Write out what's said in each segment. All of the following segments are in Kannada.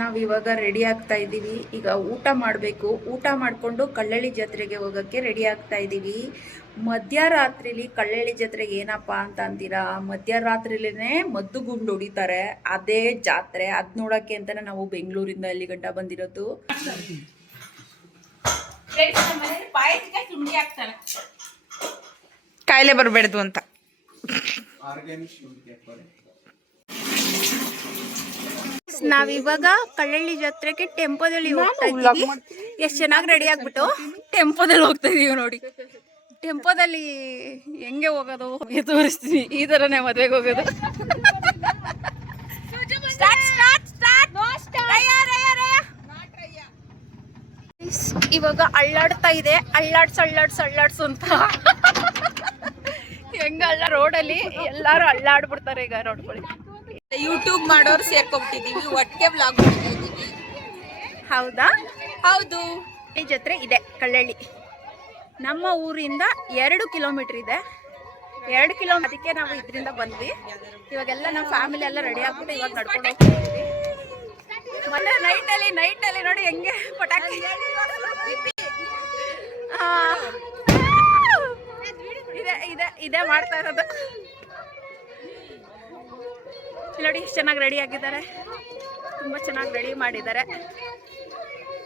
ನಾವು ಇವಾಗ ರೆಡಿ ಆಗ್ತಾ ಇದ್ದೀವಿ ಈಗ ಊಟ ಮಾಡಬೇಕು. ಊಟ ಮಾಡಿಕೊಂಡು ಕಳ್ಳಳ್ಳಿ ಜಾತ್ರೆಗೆ ಹೋಗೋಕ್ಕೆ ರೆಡಿ ಆಗ್ತಾ ಇದ್ದೀವಿ ಮಧ್ಯರಾತ್ರಿಲಿ ಕಳ್ಳಳ್ಳಿ ಜಾತ್ರೆಗೆ ಏನಪ್ಪ ಅಂತ ಅಂತೀರಾ? ಮಧ್ಯರಾತ್ರಿಲೇ ಮದ್ದು ಗುಂಡು ಹೊಡಿತಾರೆ. ಅದೇ ಜಾತ್ರೆ. ಅದ್ ನೋಡಕ್ಕೆ ಅಂತಾನೆ ನಾವು ಬೆಂಗಳೂರಿಂದ ಅಲ್ಲಿ ಗಂಟ ಬಂದಿರೋದು. ಕಾಯಿಲೆ ಬರಬೇಡ್ದು ಅಂತ. ನಾವಿವಾಗ ಕಳ್ಳಳ್ಳಿ ಜಾತ್ರೆಗೆ ಟೆಂಪೋದಲ್ಲಿ ಹೋಗ್ತಾ ಇದ್ದೀವಿ. ಎಷ್ಟು ಚೆನ್ನಾಗಿ ರೆಡಿ ಆಗ್ಬಿಟ್ಟು ಟೆಂಪೋದಲ್ಲಿ ಹೋಗ್ತಾ ಇದೀವಿ ನೋಡಿ. ಟೆಂಪೋದಲ್ಲಿ ಹೆಂಗೆ ಹೋಗೋದು? ಹೋಗಿ ತೋರಿಸ್ತೀನಿ. ಈ ಥರನೇ ಮದುವೆಗೆ ಹೋಗೋದು. ಇವಾಗ ಅಳ್ಳಾಡ್ತಾ ಇದೆ. ಅಳ್ಳಾಡ್ಸ್ ಅಳ್ಳಾಡ್ಸ್ ಅಳ್ಳಾಡ್ಸು ಅಂತ. ಹೆಂಗಲ್ಲ ರೋಡಲ್ಲಿ ಎಲ್ಲರೂ ಅಳ್ಳಾಡ್ಬಿಡ್ತಾರೆ ಈಗ ನೋಡ್ಕೊಳ್ಳಿ. ಯೂಟ್ಯೂಬ್ ಮಾಡೋರು ಸೇರ್ಕೊಂಡ್ಬಿಟ್ಟಿದೀವಿ ಒಟ್ಟಿಗೆ ಬ್ಲಾಗ್ ಮಾಡ್ತಿದೀವಿ ಹೌದಾ? ಹೌದು. ಈ ಜೊತೆ ಇದೆ ಕಳ್ಳಳ್ಳಿ. ನಮ್ಮ ಊರಿಂದ ಎರಡು ಕಿಲೋಮೀಟರ್ ಇದೆ. ಎರಡು ಕಿಲೋ ಅದಕ್ಕೆ ನಾವು ಇದರಿಂದ ಬಂದ್ವಿ. ಇವಾಗೆಲ್ಲ ನಮ್ಮ ಫ್ಯಾಮಿಲಿ ಎಲ್ಲ ರೆಡಿ ಆಗ್ಬಿಟ್ಟು ಇವಾಗ ನಡ್ಕೊಂಡು ಹೋಗ್ತಾ ಇದೀವಿ ಮೊನ್ನೆ ನೈಟಲ್ಲಿ ನೈಟಲ್ಲಿ ನೋಡಿ ಹೆಂಗೆ ಪಟಾಕಿ. ಇದೆ ಇದೆ ಇದೆ ಮಾಡ್ತಾ ಇರೋದು. ನೋಡಿ ಎಷ್ಟು ಚೆನ್ನಾಗಿ ರೆಡಿ ಆಗಿದ್ದಾರೆ. ತುಂಬ ಚೆನ್ನಾಗಿ ರೆಡಿ ಮಾಡಿದ್ದಾರೆ.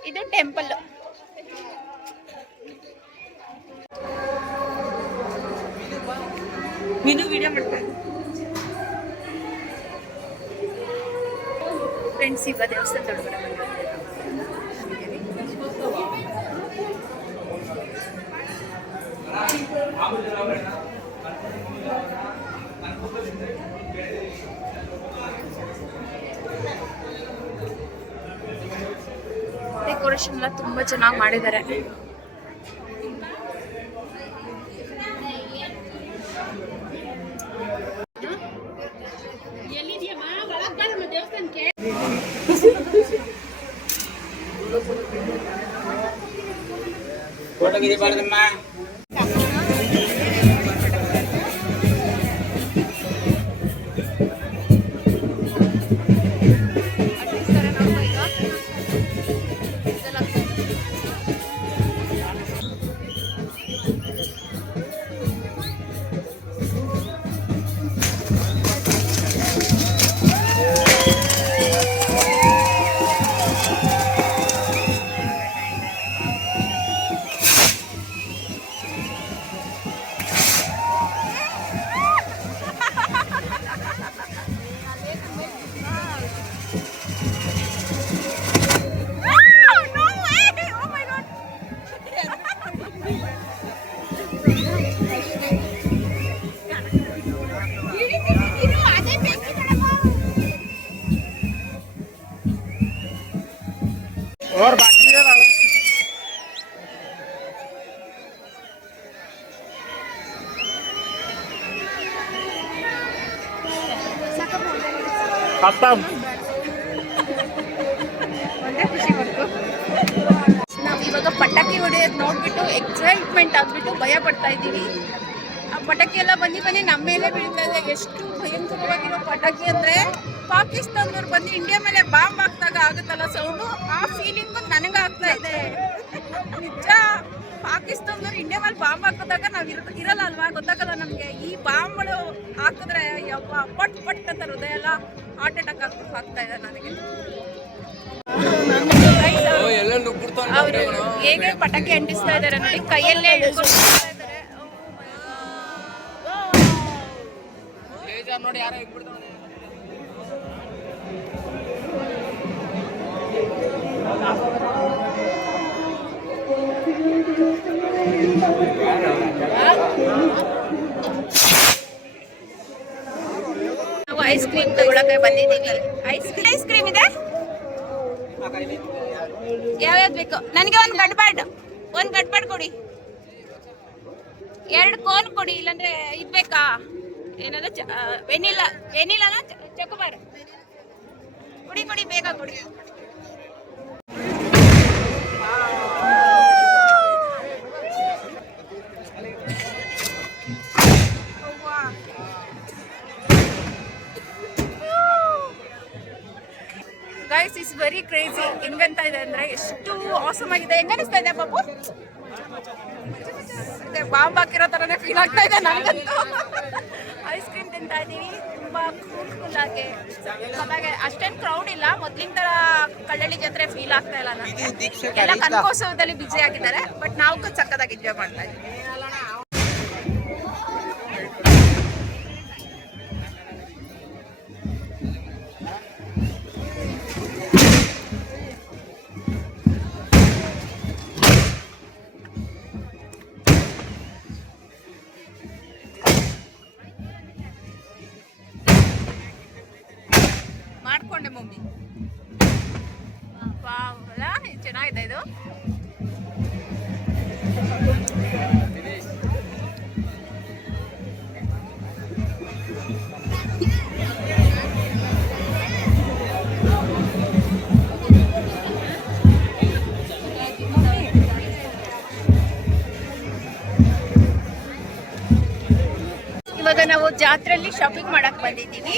ಇದು ಟೆಂಪಲ್ ನೀನು ವಿಡಿಯೋ ಮಾಡ್ತಾರೆ ಫ್ರೆಂಡ್ಸ್ ಈಗ ದೇವಸ್ಥಾನ ಒಳಗಡೆ ಡೆಕೋರೇಷನ್ ಎಲ್ಲ ತುಂಬಾ ಚೆನ್ನಾಗಿ ಮಾಡಿದ್ದಾರೆ. ಫೋಟೋ ಗಿರಿಬಾರ್ದಮ್ಮ और बाकी है ना खत्म ನಾವು ಇವಾಗ ಪಟಾಕಿ ಹೊಡೆಯೋದು ನೋಡ್ಬಿಟ್ಟು ಎಕ್ಸೈಟ್ಮೆಂಟ್ ಆಗ್ಬಿಟ್ಟು ಭಯ ಪಡ್ತಾ ಇದ್ದೀವಿ ಆ ಪಟಾಕಿ ಎಲ್ಲ ಬಂದು ಬಂದು ನಮ್ಮ ಮೇಲೆ ಬೀಳ್ತಾ ಇದೆ ಎಷ್ಟು ಭಯಂಕರವಾಗಿರೋ ಪಟಾಕಿ ಅಂದ್ರೆ ಪಾಕಿಸ್ತಾನದವ್ರು ಬಂದು ಇಂಡಿಯಾ ಮೇಲೆ ಬಾಂಬ್ ಹಾಕ್ದಾಗ ಆಗುತ್ತಲ್ಲ ಸೌಂಡು ಆ ಫೀಲಿಂಗು ನನಗೆ ಆಗ್ತಾ ಇದೆ. ನಿಜ ಪಾಕಿಸ್ತಾನದವ್ರು ಇಂಡಿಯಾ ಮೇಲೆ ಬಾಂಬ್ ಹಾಕಿದಾಗ ನಾವು ಇರ ಇರಲ್ಲ ಅಲ್ವಾ ಗೊತ್ತಾಗಲ್ಲ ನಮ್ಗೆ. ಈ ಬಾಂಬ್ಗಳು ಹಾಕಿದ್ರೆ ಯಪ್ಪ ಪಟ್ ಪಟ್ ಅಂತ ಹೃದಯ ಎಲ್ಲ ಹಾರ್ಟ್ ಅಟ್ಯಾಕ್ ಆಗ್ಬಿಟ್ಟು ಆಗ್ತಾ ಇದೆ ನನಗೆ. ಅವರು ಹೇಗೆ ಪಟಾಕಿ ಅಂಟಿಸ್ತಾ ಇದ್ದಾರೆ ನೋಡಿ ಕೈಯಲ್ಲೇ ನೋಡಿ ಇದ್ದಾರೆ. ನೋಡಿ ಯಾರೋ ನಾವು ಐಸ್ ಕ್ರೀಮ್ ತಗೊಳಕ್ಕೆ ಬಂದಿದ್ದೀವಿ. ಐಸ್ ಕ್ರೀಮ್ ಐಸ್ ಕ್ರೀಮ್ ಇದೆ? ಯಾವ್ಯಾವ್ದು ಬೇಕು? ನನಗೆ ಒಂದು ಗಡ್ಬಾಡ್. ಒಂದು ಗಡ್ಬಾಡ್ ಕೊಡಿ. ಎರಡು ಕೋನ್ ಕೊಡಿ, ಇಲ್ಲಾಂದ್ರೆ ಇದು ಬೇಕಾ? ಏನಾದ್ರು ವೆನಿಲಾ ವೆನಿಲಾನ ಚಕೋಬಾರ್ ಕೊಡಿ ಕೊಡಿ, ಬೇಗ ಕೊಡಿ. ಹೆಂಗಂತ ಇದೆ ಅಂದ್ರೆ ಎಷ್ಟು ಆಸಮ್ ಆಗಿದೆ. ಹೆಂಗ ಅನಿಸ್ತಾ ಇದೆ ಪಾಪು? ಬಾಂಬ್ ಹಾಕಿರೋ ತರನೇ ಫೀಲ್ ಆಗ್ತಾ ಇದೆ ನನಗಂತೂ ಐಸ್ ಕ್ರೀಮ್ ತಿಂತಾ ಇದೀವಿ ತುಂಬಾ ಕೂಲ್ ಕೂಲ್ ಆಗಿ. ಆಮೇಲೆ ಅಷ್ಟೇನು ಕ್ರೌಡ್ ಇಲ್ಲ ಮೊದ್ಲಿನ ತರ ಕಳ್ಳಳ್ಳಿ ಜಾತ್ರೆ ಫೀಲ್ ಆಗ್ತಾ ಇಲ್ಲ ನನಗೆ ಎಲ್ಲ ಕನಕೋತ್ಸವದಲ್ಲಿ ಬ್ಯುಸಿ ಆಗಿದ್ದಾರೆ ಬಟ್ ನಾವು ಸಕ್ಕದಾಗಿ ಎಂಜಾಯ್ ಮಾಡ್ತಾ ಇದ್ದೀವಿ. ಚೆನ್ನಾಗಿದೆ ಇದು. ಇವಾಗ ನಾವು ಜಾತ್ರೆಯಲ್ಲಿ ಶಾಪಿಂಗ್ ಮಾಡಕ್ ಬಂದಿದ್ದೀವಿ.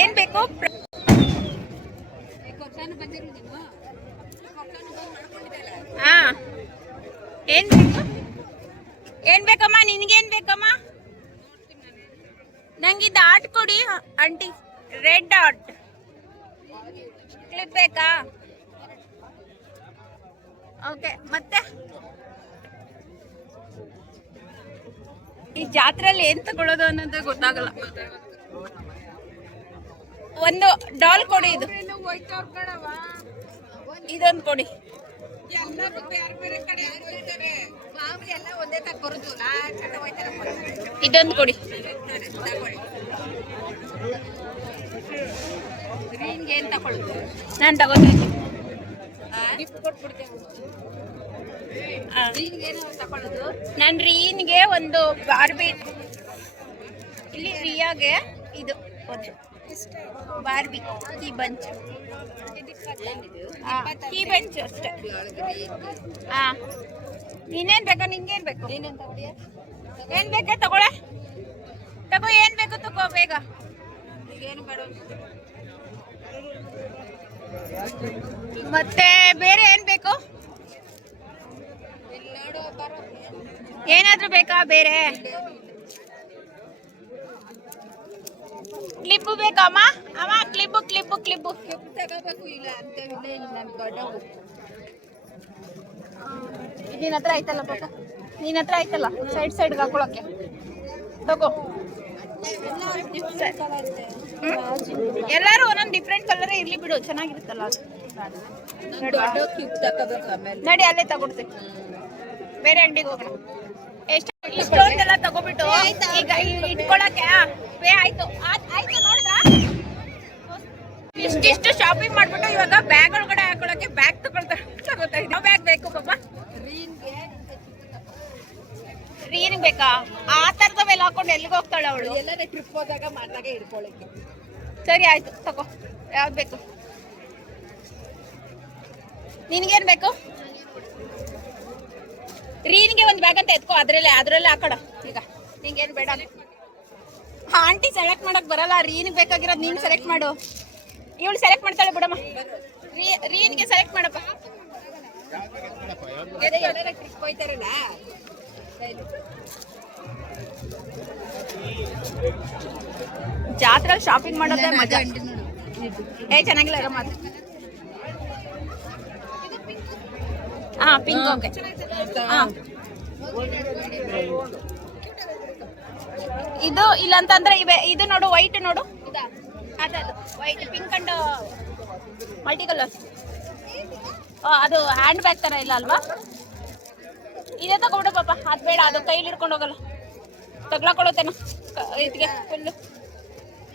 ಏನ್ ಬೇಕು? ಹಾ. ಏನ್ ಏನ್ ಬೇಕಮ್ಮ? ನಿನ್ಗೇನ್ ಬೇಕಮ್ಮ? ನಂಗಿದ್ದು ಆಟ್ ಕೊಡಿ, ಆಂಟಿ. ರೆಡ್ ಆಟ್ ಕ್ಲಿಪ್ ಬೇಕಾ? ಓಕೆ, ಮತ್ತೆ? ಈ ಜಾತ್ರೆಯಲ್ಲಿ ಏನ್ ತಗೊಳ್ಳೋದು ಅನ್ನೋದು ಗೊತ್ತಾಗಲ್ಲ. ಒಂದು ಡಾಲ್ ಕೊಡಿ ಇದು. ಇದೊಂದು ಕೊಡಿ. ಇದೊಂದು ಕೊಡಿ. ನಾನು ತಗೋತೀನಿ. ನಾನು ರೀನ್ಗೆ ಒಂದು ಬಾರ್ಬಿ. ಇಲ್ಲಿ ರಿಯಾಗೆ ಇದು. ಒಂದು Barbie, key bunch. Key bunch ಅಷ್ಟೇ. ಹಾ ನೀನೇನ್ ಬೇಕಾ ನಿಂಗೇನ್ ಬೇಕು? ಏನ್ ಬೇಕಾ ತಗೊಳ ತಗೋ, ಏನ್ ಬೇಕು ತಗೋ, ಬೇಗ. ಏನು ಬೇಡ ಮತ್ತೆ ಬೇರೆ ಏನು ಬೇಕು? ಏನಾದರೂ ಏನಾದ್ರೂ ಬೇಕಾ, ಬೇರೆ? ಕ್ಲಿಪ್ಪು ಬೇಕಮ್ಮ ಅಮ್ಮ? ಕ್ಲಿಪ್ ಕ್ಲಿಪ್ಪು ಕ್ಲಿಪ್ಪು ಕ್ಲಿಪ್ಪು ಕೆಂಪು ತಗೋಬೇಕು ಇಲ್ಲ ಅಂತೇವಿಲ್ಲ ಇಲ್ಲ ದೊಡ್ಡವು ನಿನ್ನ ಹತ್ರ ಆಯ್ತಲ್ಲ ಪಾಪ? ನಿನ್ನ ಹತ್ರ ಆಯ್ತಲ್ಲ? ಸೈಡ್ ಸೈಡ್ಗೆ ಹಾಕೊಳಕ್ಕೆ. ತಗೋ. ಎಲ್ಲರೂ ಒಂದೊಂದು ಡಿಫ್ರೆಂಟ್ ಕಲರ್ ಇರ್ಲಿ ಬಿಡು ಚೆನ್ನಾಗಿರುತ್ತಲ್ಲ ಅದು. ನಡಿ ಅಲ್ಲೇ ತಗೊಡ್ತೀನಿ. ಬೇರೆ ಅಂಗಡಿಗೆ ಹೋಗೋಣ. ಎಷ್ಟು ಎಲ್ಲ ತಗೋಬಿಟ್ಟು ಈಗ ಇಟ್ಕೊಳಕ್ಕೆ ಬೇ ಆಯ್ತು. ಆಯ್ತು ನೋಡ್ದಾ ಇಷ್ಟಿಷ್ಟು ಶಾಪಿಂಗ್ ಮಾಡ್ಬಿಟ್ಟು ಇವಾಗ ಬ್ಯಾಗ್ ಒಳಗಡೆ ಹಾಕೊಳಕ್ಕೆ ಬ್ಯಾಗ್ ತಗೊಳ್ತಾ ತಗೋತಾ ಇದ್ದೀವಿ ಬ್ಯಾಗ್ ಬೇಕು ಪಾಪ? ರೀನ್ ಬೇಕಾ? ಆ ತರದವೆಲ್ಲ ಹಾಕೊಂಡು ಎಲ್ಲಿಗೆ ಹೋಗ್ತಾಳೆ ಅವಳು? ಎಲ್ಲಾರ ಟ್ರಿಪ್ ಹೋದಾಗ ಮಾಡಿದಾಗ ಇಡ್ಕೊಳಕ್ಕೆ ಸರಿ ಆಯ್ತು ತಗೋ. ಯಾವ್ದು ಬೇಕು? ನಿನ್ಗೇನ್ ಬೇಕು? ರೀನ್ಗೆ ಒಂದು ಬ್ಯಾಗ್ ಅಂತ ಎತ್ಕೋ. ಅದ್ರಲ್ಲೇ ಅದ್ರಲ್ಲೇ ಹಾಕೋಣ. ಈಗ ನಿಂಗೇನು ಬೇಡ ಆಂಟಿ ಸೆಲೆಕ್ಟ್ ಮಾಡಕ್ ಬರಲ್ಲ ರೀನ್ ಬೇಕಾಗಿರೋದು ನೀನ್ ಸೆಲೆಕ್ಟ್ ಮಾಡು. ಇವಳು ಸೆಲೆಕ್ಟ್ ಮಾಡ್ತಾಳೆ ಬಿಡಮ್ಮ. ರೀನ್ಗೆ ಸೆಲೆಕ್ಟ್ ಮಾಡಪ್ಪ. ಜಾತ್ರ ಶಾಪಿಂಗ್ ಮಾಡೋದೇ ಮಜಾ. ಏ ಚೆನ್ನಾಗಿಲ್ಲ ಇರೋ ಮಾತು. ಹಾ ಪಿಂಕ್ ಓಕೆ ಹಾ ಇದು ಇಲ್ಲ ಅಂತಂದ್ರೆ ಇವೆ ಇದು ನೋಡು ವೈಟ್ ನೋಡು. ಅದದು white pink and multi colour ಅದು ಹ್ಯಾಂಡ್ ಬ್ಯಾಗ್ ತರ ಇಲ್ಲ ಅಲ್ವಾ? ಇದೇ ತಗೊಂಡು ಪಾಪ ಅದು ಬೇಡ ಅದು ಕೈಲಿ ಹಿಡ್ಕೊಂಡು ಹೋಗಲ್ಲ. ತಗ್ಲಾಕೊಳ್ಳುತ್ತೇನ. ಇದಕ್ಕೆ ಫುಲ್ಲು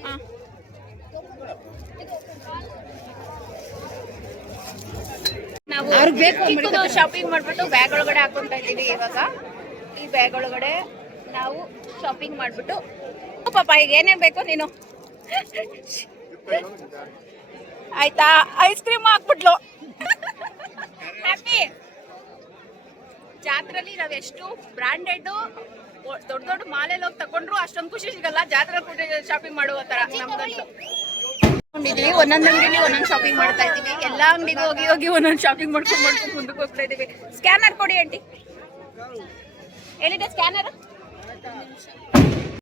ಹಾಂ ನಾವು ಚಿಕ್ಕದು ಶಾಪಿಂಗ್ ಮಾಡ್ಬಿಟ್ಟು ಬ್ಯಾಗ್ ಒಳಗಡೆ ಹಾಕೊಂತ ಇದ್ದೀವಿ ಇವಾಗ. ಈ ಬ್ಯಾಗ್ ಒಳಗಡೆ ನಾವು ಶಾಪಿಂಗ್ ಮಾಡ್ಬಿಟ್ಟು ಪಾಪ, ಈಗ ಏನೇನ್ ಬೇಕು ನೀನು. ಆಯ್ತಾ? ಐಸ್ ಕ್ರೀಮ್ ಹಾಕ್ಬಿಟ್ಲು. ಹ್ಯಾಪಿ ಜಾತ್ರೆಲಿ ನಾವ್ ಎಷ್ಟು ಬ್ರಾಂಡೆಡ್ ದೊಡ್ಡ ದೊಡ್ಡ ಮಾಲೆಲ್ಲ ಹೋಗಿ ತಗೊಂಡ್ರು ಅಷ್ಟೊಂದು ಖುಷಿ ಸಿಗಲ್ಲ. ಜಾತ್ರೆ ಶಾಪಿಂಗ್ ಮಾಡುವ ತರ ನಮ್ಗಂತೂ ಕೊಂಡಿದೀವಿ ಒಂದೊಂದ್ ಅಂಗಡಿಲಿ ಒಂದೊಂದ್ ಶಾಪಿಂಗ್ ಮಾಡ್ತಾ ಇದೀವಿ ಎಲ್ಲಾ ಅಂಗಡಿಗೂ ಹೋಗಿ ಹೋಗಿ ಒಂದೊಂದ್ ಶಾಪಿಂಗ್ ಮಾಡ್ಕೊಂಡು ಮಾಡ್ಕೊಂಡು ಮುಂದಕ್ಕೆ ಹೋಗ್ತಾ ಇದೀವಿ ಸ್ಕ್ಯಾನರ್ ಕೊಡಿ, ಆಂಟಿ. ಎಲ್ಲಿದೆ ಸ್ಕ್ಯಾನರ್ ఉంటుంది